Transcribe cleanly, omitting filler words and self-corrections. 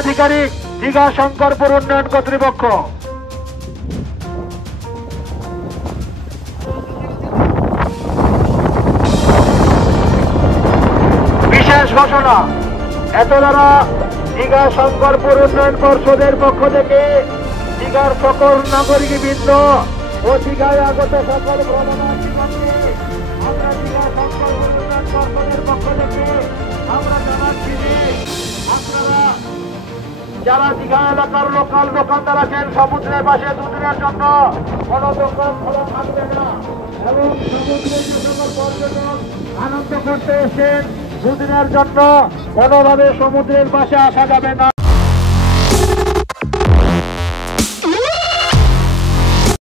আধিকারিক দীঘা শঙ্করপুর উন্নয়ন কর্তৃপক্ষ। বিশেষ ঘোষণা, এত দ্বারা দীঘা শঙ্করপুর উন্নয়ন পর্ষদের পক্ষ থেকে দীঘার সকল নাগরিকবৃন্দ ও দীঘায় আগত সকল ভ্রমণার্থীগণকে আমরা দীঘা শঙ্করপুর উন্নয়ন পর্ষদের পক্ষ থেকে আমরা জানাচ্ছি যে আপনারা যারা দীঘা এলাকার লোকাল দোকানদার আছেন সমুদ্রের পাশে দুদিনের জন্য কোনো দোকান খোলা থাকবে না এবং সমুদ্রের যে সকল পর্যটক আনন্দ করতে এসেছেন দুদিনের জন্য কোনোভাবে সমুদ্রের পাশে আসা যাবে না।